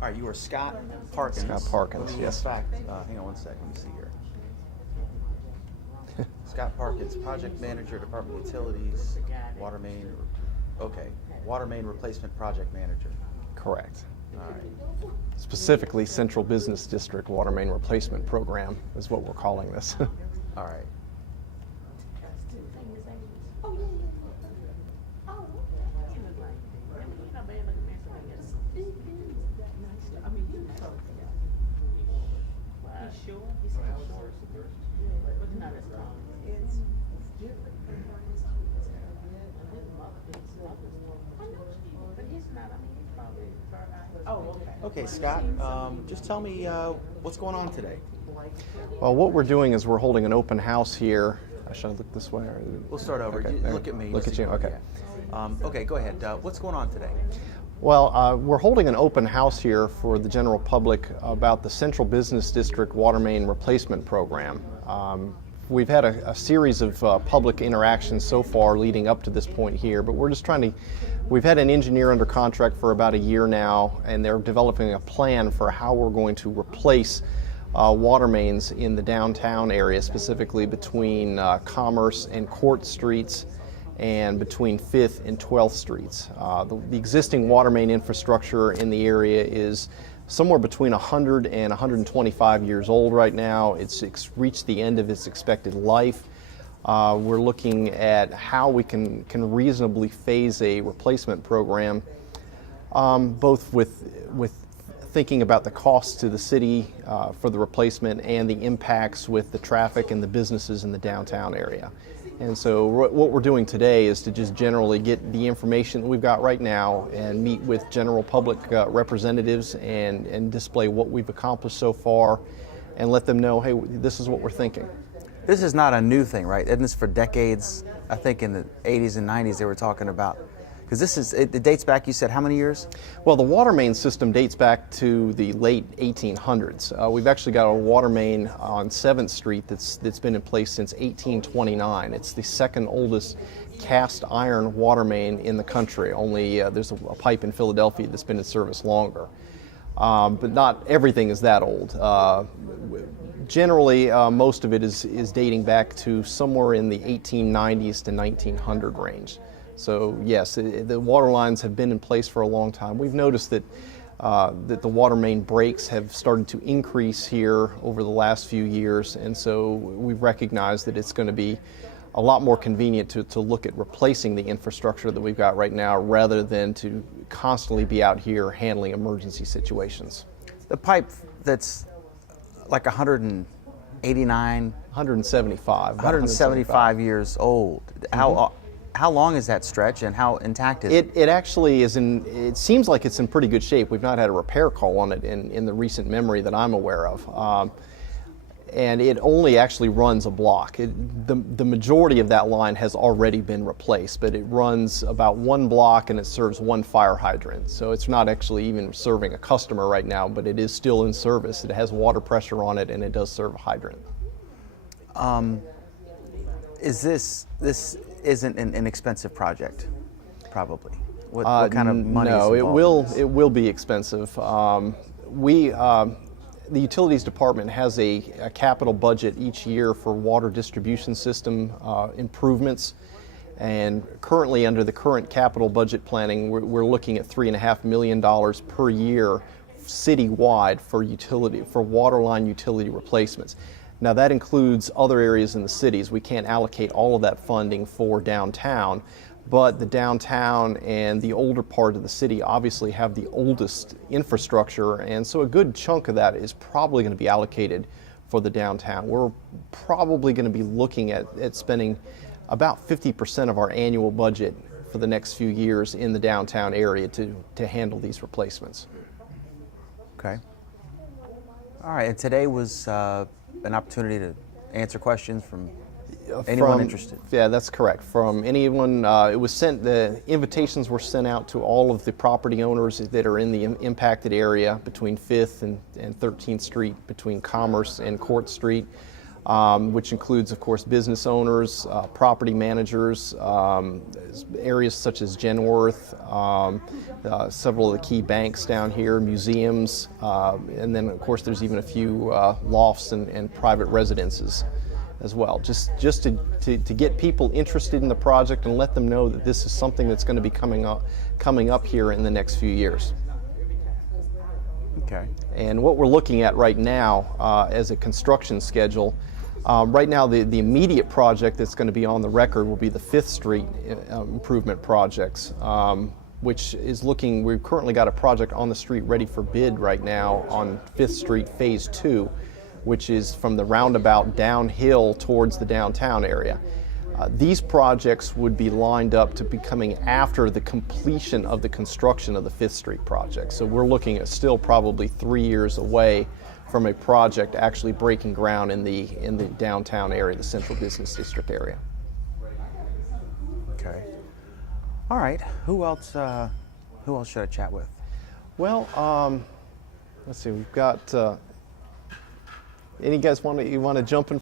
All right, you are Scott Parkins. Scott Parkins, In yes. fact, hang on one second, let me see here. Scott Parkins, Project Manager, Department of Utilities, Water Main, okay, Water Main Replacement Project Manager. Correct. All right. Specifically, Central Business District Water Main Replacement Program is what we're calling this. All right. Okay, Scott, just tell me what's going on today. Well, what we're doing is we're holding an open house here. Should I look this way? Or... We'll start over. Okay, You look at me. Look at you, okay. Okay, go ahead. What's going on today? Well, we're holding an open house here for the general public about the Central Business District Water Main Replacement Program. We've had a series of public interactions so far leading up to this point here, but we're just trying to, we've had an engineer under contract for about a year now, and they're developing a plan for how we're going to replace water mains in the downtown area, specifically between Commerce and Court Streets and between 5th and 12th Streets. The existing water main infrastructure in the area is somewhere between 100 and 125 years old right now. It's reached the end of its expected life. We're looking at how we can reasonably phase a replacement program, both with thinking about the costs to the city for the replacement and the impacts with the traffic and the businesses in the downtown area. And so what we're doing today is to just generally get the information that we've got right now and meet with general public representatives and display what we've accomplished so far and let them know, hey, this is what we're thinking. This is not a new thing, right? Isn't this for decades? I think in the 80s and 90s they were talking about, because it dates back, you said, how many years? Well, the water main system dates back to the late 1800s. We've actually got a water main on 7th Street that's been in place since 1829. It's the second oldest cast iron water main in the country. Only there's a pipe in Philadelphia that's been in service longer. But not everything is that old. Generally, most of it is dating back to somewhere in the 1890s to 1900 range. So yes, the water lines have been in place for a long time. We've noticed that the water main breaks have started to increase here over the last few years, and so we've recognized that it's going to be a lot more convenient to look at replacing the infrastructure that we've got right now rather than to constantly be out here handling emergency situations. The pipe that's like 189, 175 years old. How long is that stretch and how intact is it? It actually is it seems like it's in pretty good shape. We've not had a repair call on it in the recent memory that I'm aware of. And it only actually runs a block. The majority of that line has already been replaced, but it runs about one block and it serves one fire hydrant. So it's not actually even serving a customer right now, but it is still in service. It has water pressure on it and it does serve a hydrant. This isn't an inexpensive project, probably. What kind of money is involved? It will be expensive. The Utilities Department has a capital budget each year for water distribution system improvements, and currently under the current capital budget planning, we're looking at $3.5 million per year citywide for water line utility replacements. Now that includes other areas in the cities. We can't allocate all of that funding for downtown, but the downtown and the older part of the city obviously have the oldest infrastructure, and so a good chunk of that is probably going to be allocated for the downtown. We're probably going to be looking at spending about 50% of our annual budget for the next few years in the downtown area to handle these replacements. Okay. All right, and today was an opportunity to answer questions from anyone interested. Yeah, that's correct. From anyone, it was sent. The invitations were sent out to all of the property owners that are in the impacted area between 5th and 13th Street, between Commerce and Court Street. which includes, of course, business owners, property managers, areas such as Genworth, several of the key banks down here, museums, and then, of course, there's even a few lofts and private residences as well, just to get people interested in the project and let them know that this is something that's going to be coming up here in the next few years. Okay. And what we're looking at right now as a construction schedule, right now the immediate project that's going to be on the record will be the 5th Street improvement projects, which is looking, we've currently got a project on the street ready for bid right now on 5th Street Phase 2, which is from the roundabout downhill towards the downtown area. These projects would be lined up to be coming after the completion of the construction of the 5th Street project. So we're looking at still probably 3 years away from a project actually breaking ground in the downtown area, the Central Business District area. Okay. All right. Who else should I chat with? Well, let's see. We've got. Any guys want to jump in